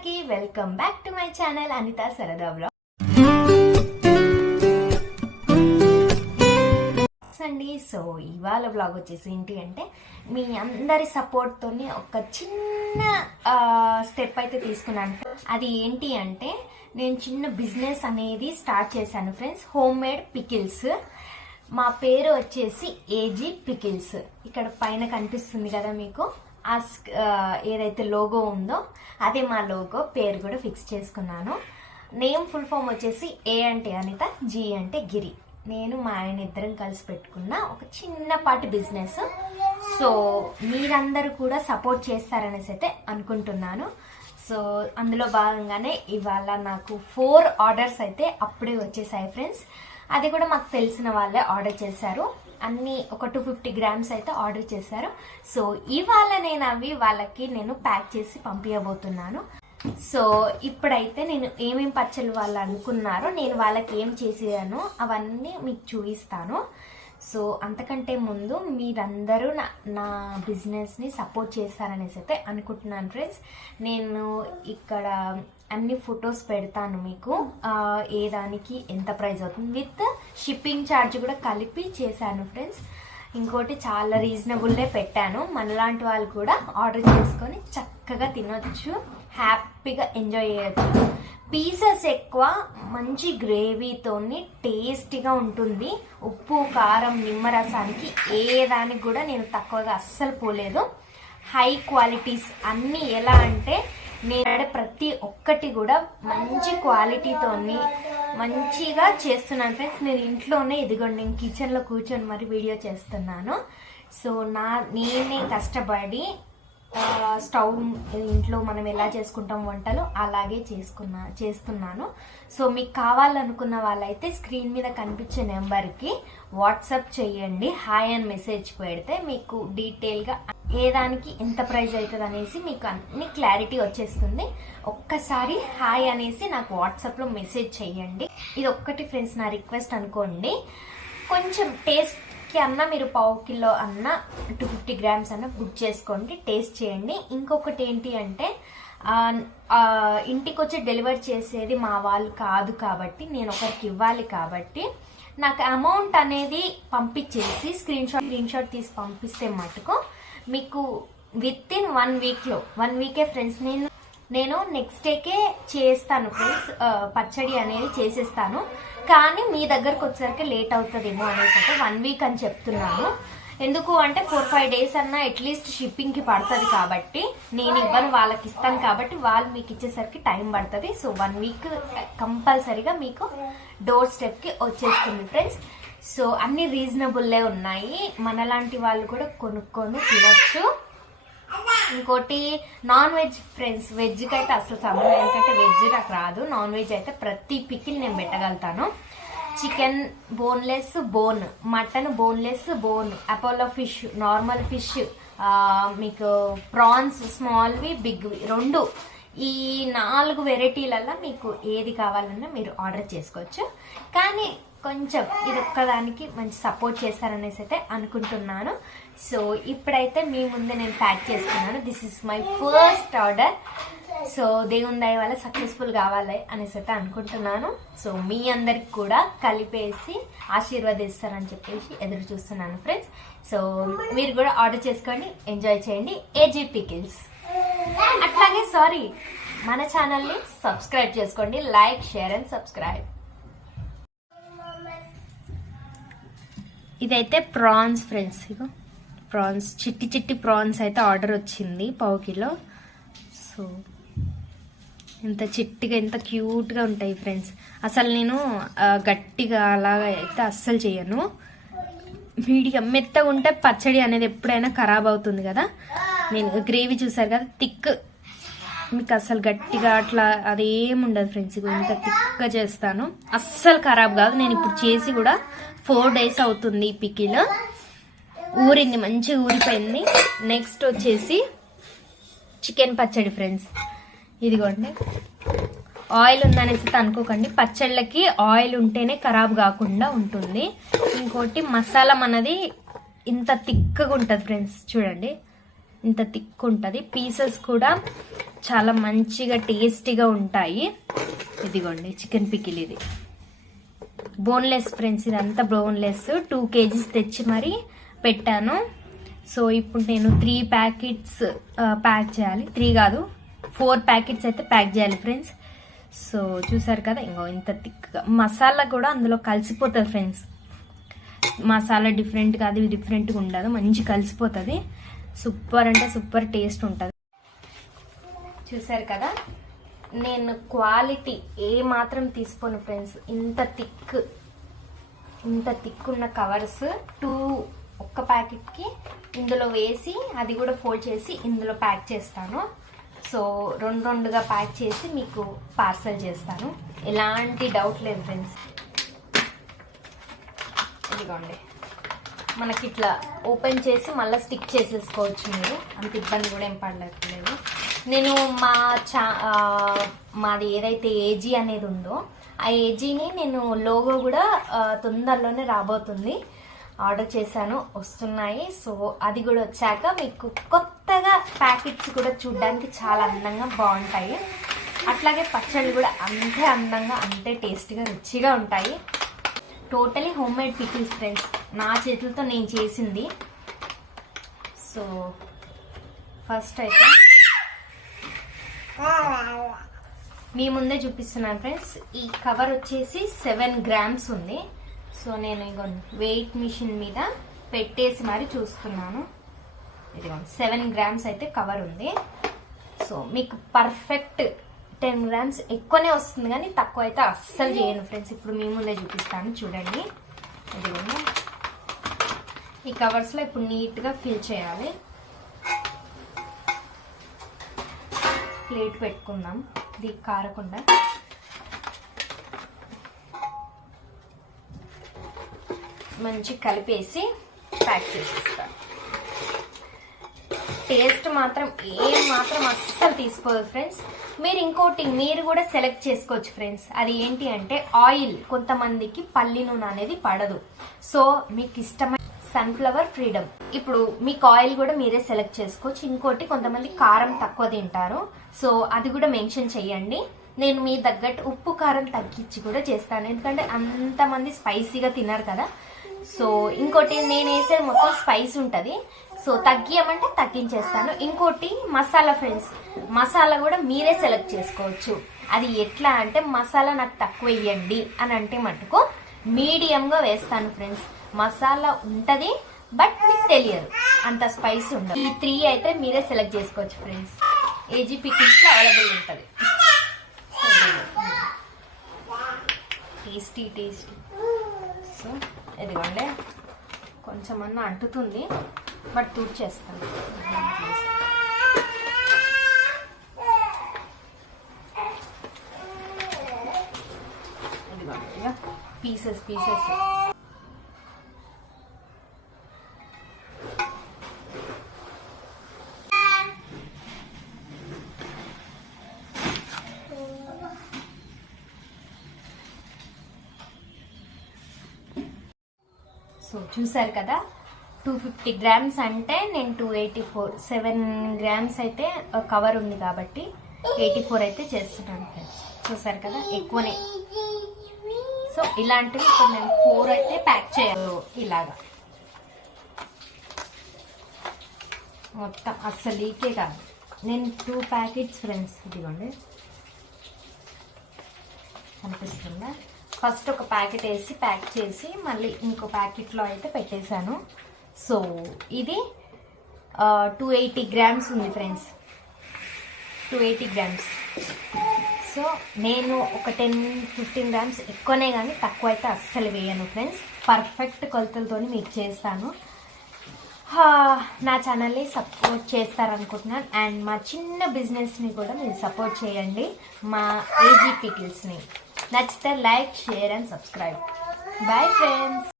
అందరికీ welcome back to my channel Anitha సరదా blog అండి సో ఇవాళ బ్లాగ్ వచ్చేసి ఏంటి అంటే మీ అందరి సపోర్ట్తోనే ఒక చిన్న స్టెప్ అయితే తీసుకున్నాను. అది ఏంటి అంటే నేను చిన్న బిజినెస్ అనేది స్టార్ట్ చేశాను ఫ్రెండ్స్ హోమ్ మేడ్ పికిల్స్ మా పేరు వచ్చేసి ఏజీ పికిల్స్ ఇక్కడ పైన కనిపిస్తుంది కదా మీకు. ఆ uh, ఏదైతే లోగో ఉందో అదే మా లోగో పేరు కూడా ఫిక్స్ చేసుకున్నాను. నేమ్ ఫుల్ ఫామ్ వచ్చేసి ఏ అంటే అనిత జీ అంటే గిరి. నేను మా ఆయన ఇద్దరం కలిసి పెట్టుకున్న ఒక చిన్నపాటి బిజినెస్ సో మీరందరూ కూడా సపోర్ట్ చేస్తారనేసి అయితే అనుకుంటున్నాను. సో అందులో భాగంగానే ఇవాళ నాకు ఫోర్ ఆర్డర్స్ అయితే అప్పుడే వచ్చేసాయి ఫ్రెండ్స్ అది కూడా మాకు తెలిసిన వాళ్ళే ఆర్డర్ చేశారు. అన్ని ఒక టూ ఫిఫ్టీ గ్రామ్స్ అయితే ఆర్డర్ చేశారు. సో ఇవాళ నేను అవి వాళ్ళకి నేను ప్యాక్ చేసి పంపించబోతున్నాను సో ఇప్పుడైతే నేను ఏమేం పచ్చళ్ళు వాళ్ళు అనుకున్నారో నేను వాళ్ళకి ఏం చేసాను అవన్నీ మీకు చూపిస్తాను. సో అంతకంటే ముందు మీరందరూ నా నా బిజినెస్ని సపోర్ట్ చేస్తారనేసి అయితే అనుకుంటున్నాను ఫ్రెండ్స్. నేను ఇక్కడ అన్ని ఫొటోస్ పెడతాను మీకు. ఏ దానికి ఎంత ప్రైస్ అవుతుంది? విత్ షిప్పింగ్ ఛార్జ్ కూడా కలిపి చేశాను ఫ్రెండ్స్. ఇంకోటి చాలా రీజనబుల్లే పెట్టాను. మనలాంటి వాళ్ళు కూడా ఆర్డర్ చేసుకొని చక్కగా తినొచ్చు హ్యాపీగా ఎంజాయ్ చేయొచ్చు. పీసెస్ ఎక్కువ మంచి గ్రేవీతోని టేస్టీగా ఉంటుంది. ఉప్పు కారం నిమ్మరసానికి ఏ దానికి కూడా నేను తక్కువగా అస్సలు పోలేదు. హై క్వాలిటీస్ అన్నీ ఎలా అంటే నేను ప్రతి ఒక్కటి కూడా మంచి క్వాలిటీతోని మంచిగా చేస్తున్నాను ఫ్రెండ్స్ నేను ఇంట్లోనే ఇదిగోండి నేను కిచెన్లో కూర్చొని మరి వీడియో చేస్తున్నాను. సో నా నేనే కష్టపడి స్టవ్ ఇంట్లో మనం ఎలా చేసుకుంటాం వంటలు అలాగే చేసుకున్నా చేస్తున్నాను. సో మీకు కావాలనుకున్న వాళ్ళైతే స్క్రీన్ మీద కనిపించే నెంబర్కి వాట్సాప్ చేయండి. హాయ్ అని మెసేజ్ పెడితే మీకు డీటెయిల్గా ఏ దానికి ఎంత ప్రైస్ అవుతుంది అనేసి మీకు అన్ని క్లారిటీ వచ్చేస్తుంది. ఒక్కసారి హాయ్ అనేసి నాకు వాట్సాప్లో మెసేజ్ చేయండి. ఇది ఒక్కటి ఫ్రెండ్స్ నా రిక్వెస్ట్ అనుకోండి. కొంచెం టేస్ట్ కి అన్న మీరు పావు కిలో అన్న టూ ఫిఫ్టీ గ్రామ్స్ అన్న బుక్ చేసుకోండి టేస్ట్ చేయండి. ఇంకొకటి ఏంటి అంటే ఇంటికి వచ్చి డెలివర్ చేసేది మా వాళ్ళు కాదు కాబట్టి నేను ఒకరికి ఇవ్వాలి కాబట్టి నాకు అమౌంట్ అనేది పంపించేసి స్క్రీన్ షాట్ స్క్రీన్ షాట్ తీసి పంపిస్తే మటుకు మీకు విత్ ఇన్ వన్ వీక్లో వన్ వీకే ఫ్రెండ్స్ నేను నేను నెక్స్ట్ డేకే చేస్తాను ఫ్రెండ్స్. పచ్చడి అనేది చేసేస్తాను. కానీ మీ దగ్గరకు వచ్చేసరికి లేట్ అవుతుందేమో అనేసి అయితే వన్ వీక్ అని చెప్తున్నాను. ఎందుకు అంటే ఫోర్ ఫైవ్ డేస్ అన్నా అట్లీస్ట్ షిప్పింగ్కి పడుతుంది కాబట్టి నేను ఇవ్వను వాళ్ళకి ఇస్తాను కాబట్టి వాళ్ళు మీకు ఇచ్చేసరికి టైం పడుతుంది. సో వన్ వీక్ కంపల్సరీగా మీకు డోర్ స్టెప్కి వచ్చేస్తుంది ఫ్రెండ్స్. సో అన్ని రీజనబుల్లే ఉన్నాయి. మనలాంటి వాళ్ళు కూడా కొనుక్కొని తినొచ్చు. ఇంకోటి నాన్ వెజ్ ఫ్రెండ్స్ వెజ్కి అయితే అసలు సమయం ఎందుకంటే వెజ్ నాకు రాదు. నాన్ వెజ్ అయితే ప్రతి పికిల్ నేను పెట్టగలుగుతాను. Chicken boneless bone mutton boneless bone Apollo fish normal fish మీకు ప్రాన్స్ స్మాల్వి బిగ్వి రెండు. ఈ నాలుగు వెరైటీలలో మీకు ఏది కావాలన్నా మీరు ఆర్డర్ చేసుకోవచ్చు. కానీ కొంచెం ఇది ఒక్కదానికి మంచి సపోర్ట్ చేస్తారనేసి అయితే అనుకుంటున్నాను. సో ఇప్పుడైతే మీ ముందే నేను ప్యాక్ చేస్తున్నాను. This is my first order so దేవుని దయ వల్ల సక్సెస్ఫుల్ కావాలి అనేసి అయితే అనుకుంటున్నాను. సో మీ అందరికి కూడా కలిపేసి ఆశీర్వదిస్తారని చెప్పేసి ఎదురు చూస్తున్నాను ఫ్రెండ్స్ సో మీరు కూడా ఆర్డర్ చేసుకొని ఎంజాయ్ చేయండి. ఏజీ పికిల్స్ అట్లాగే సారీ మన ఛానల్ని సబ్స్క్రైబ్ చేసుకోండి. లైక్ షేర్ అండ్ సబ్స్క్రైబ్ ఇదైతే ప్రాన్స్ ఫ్రెండ్స్ ఇగో. ప్రాన్స్ చిట్టి చిట్టి ప్రాన్స్ అయితే ఆర్డర్ వచ్చింది పావు కిలో. సో ఎంత చిట్టిగా ఎంత క్యూట్గా ఉంటాయి ఫ్రెండ్స్. అసలు నేను గట్టిగా అలాగా అయితే అస్సలు చేయను మీడియం మెత్తగా ఉంటే పచ్చడి అనేది ఎప్పుడైనా ఖరాబ్ అవుతుంది కదా. నేను గ్రేవీ చూసారు కదా థిక్. మీకు అసలు గట్టిగా అట్లా అదేం ఉండదు ఫ్రెండ్స్ ఇగో ఇంత థిక్గా చేస్తాను. అస్సలు ఖరాబ్ కాదు నేను ఇప్పుడు చేసి కూడా ఫోర్ డేస్ అవుతుంది ఈ పికిల్. ఊరింది మంచి ఊరిపోయింది. నెక్స్ట్ వచ్చేసి చికెన్ పచ్చడి ఫ్రెండ్స్. ఇదిగోండి. ఆయిల్ ఉందనేసి అనుకోకండి పచ్చళ్ళకి ఆయిల్ ఉంటేనే ఖరాబ్ కాకుండా ఉంటుంది. ఇంకోటి మసాలా మనది ఇంత తిక్కగా ఉంటుంది ఫ్రెండ్స్. చూడండి. ఇంత థిక్ ఉంటుంది. పీసెస్ కూడా చాలా మంచిగా టేస్టీగా ఉంటాయి. ఇదిగోండి చికెన్ పికిల్ ఇది. బోన్లెస్ ఫ్రెండ్స్ ఇదంతా బోన్లెస్. టూ కేజీస్ తెచ్చి మరి పెట్టాను. సో ఇప్పుడు నేను త్రీ ప్యాకెట్స్ ప్యాక్ చేయాలి. త్రీ కాదు ఫోర్ ప్యాకెట్స్ అయితే ప్యాక్ చేయాలి ఫ్రెండ్స్. సో చూసారు కదా ఇంకో ఇంత థిక్గా. మసాలా కూడా అందులో కలిసిపోతుంది ఫ్రెండ్స్. మసాలా డిఫరెంట్ కాదు డిఫరెంట్గా ఉండదు. మంచి కలిసిపోతుంది. సూపర్ అంటే సూపర్ టేస్ట్ ఉంటుంది. చూసారు కదా? నేను క్వాలిటీ ఏ మాత్రం తీసుకోను ఫ్రెండ్స్ ఇంత థిక్ ఇంత థిక్ ఉన్న కవర్స్ టూ ఒక్క ప్యాకెట్కి ఇందులో వేసి అది కూడా ఫోల్డ్ చేసి ఇందులో ప్యాక్ చేస్తాను. సో రెండు రెండుగా ప్యాక్ చేసి మీకు పార్సల్ చేస్తాను. ఎలాంటి డౌట్ లేదు ఫ్రెండ్స్ ఇదిగోండి. మనకి ఇట్లా ఓపెన్ చేసి మళ్ళీ స్టిక్ చేసేసుకోవచ్చు మీరు. అంత ఇబ్బంది కూడా ఏం పడలేదు నేను మా చా మాది ఏదైతే ఏజీ అనేది ఉందో ఆ ఏజీని నేను లోగో కూడా తొందరలోనే రాబోతుంది. ఆర్డర్ చేశాను వస్తున్నాయి. సో అది కూడా వచ్చాక మీకు కొత్తగా ప్యాకెట్స్ కూడా చూడడానికి చాలా అందంగా బాగుంటాయి. అట్లాగే పచ్చళ్ళు కూడా అంతే అందంగా అంతే టేస్టీగా రుచిగా ఉంటాయి. Totally home made pickles friends నా చేతులతో నేను చేసింది. సో ఫస్ట్ అయితే మీ ముందే చూపిస్తున్నాను ఫ్రెండ్స్ ఈ కవర్ వచ్చేసి సెవెన్ గ్రామ్స్ ఉంది. సో నేను ఇగో వెయిట్ మిషన్ మీద పెట్టేసి మరి చూస్తున్నాను. ఇదిగోండి సెవెన్ గ్రామ్స్ అయితే కవర్ ఉంది. సో మీకు పర్ఫెక్ట్ టెన్ గ్రామ్స్ ఎక్కువనే వస్తుంది కానీ తక్కువ అయితే అస్సలు చేయను ఫ్రెండ్స్ ఇప్పుడు మీ ముందే చూపిస్తాను చూడండి. ఇదిగోండి ఈ కవర్స్లో ఇప్పుడు నీట్గా ఫిల్ చేయాలి. ప్లేట్ పెట్టుకుందాం. ఇది కారకుండా. మంచి కలిపేసి ప్యాక్ చేసేస్తాను టేస్ట్ మాత్రం ఏం మాత్రం అస్సలు తీసుకోదు ఫ్రెండ్స్. మీరు ఇంకోటి మీరు కూడా సెలెక్ట్ చేసుకోవచ్చు ఫ్రెండ్స్. అది ఏంటి అంటే ఆయిల్. కొంతమందికి పల్లి నూనె అనేది పడదు. సో మీకు ఇష్టమైన సన్ఫ్లవర్ ఫ్రీడమ్ ఇప్పుడు మీకు ఆయిల్ కూడా మీరే సెలెక్ట్ చేసుకోవచ్చు. ఇంకోటి కొంతమంది కారం తక్కువ తింటారు. సో అది కూడా మెన్షన్ చేయండి. నేను మీ తగ్గట్టు ఉప్పు కారం తగ్గించి కూడా చేస్తాను. ఎందుకంటే అంతమంది స్పైసీగా తినరు కదా. సో ఇంకోటి నేను వేసే మొత్తం స్పైస్ ఉంటుంది. సో తగ్గియమంటే తగ్గించేస్తాను. ఇంకోటి మసాలా ఫ్రెండ్స్ మసాలా కూడా మీరే సెలెక్ట్ చేసుకోవచ్చు. అది ఎట్లా అంటే మసాలా నాకు తక్కువ వేయండి అని అంటే మటుకు మీడియంగా వేస్తాను ఫ్రెండ్స్ మసాలా ఉంటది బట్ మీకు తెలియదు. అంత స్పైస్ ఉండదు. ఈ త్రీ అయితే మీరే సెలెక్ట్ చేసుకోవచ్చు ఫ్రెండ్స్ ఏజీ పికిల్స్లో అవైలబుల్ ఉంటుంది. టేస్టీ టేస్టీ సో ఇదిగోండి. కొంచెం అన్న అంటుతుంది బట్ తూర్చేస్తాను పీసెస్ పీసెస్ సో చూసారు కదా టూ ఫిఫ్టీ గ్రామ్స్ అంటే నేను two eighty four seven grams అయితే కవర్ ఉంది కాబట్టి ఎయిటీ ఫోర్ అయితే చేస్తున్నాను ఫ్రెండ్స్ చూసారు కదా ఎక్కువనే. సో ఇలాంటివి ఇప్పుడు నేను ఫోర్ అయితే ప్యాక్ చేయాలి. ఇలాగా. మొత్తం అస్సలు లీకే కాదు. నేను టూ ప్యాకెట్స్ ఫ్రెండ్స్ ఇదిగోండి. కనిపిస్తుందా? ఫస్ట్ ఒక ప్యాకెట్ వేసి ప్యాక్ చేసి మళ్ళీ ఇంకో ప్యాకెట్లో అయితే పెట్టేశాను. సో ఇది టూ ఎయిటీ గ్రామ్స్ ఉంది friends two eighty grams so నేను ఒక టెన్ ఫిఫ్టీన్ గ్రామ్స్ ఎక్కువనే కానీ తక్కువ అయితే అస్సలు వేయను ఫ్రెండ్స్ పర్ఫెక్ట్ కొలతలతో మీకు చేస్తాను. హా, నా ఛానల్ని సపోర్ట్ చేస్తారనుకుంటున్నాను. అండ్ మా చిన్న బిజినెస్ని కూడా మీరు సపోర్ట్ చేయండి. మా ఏజీ పికిల్స్ని నచ్చితే like share and subscribe bye friends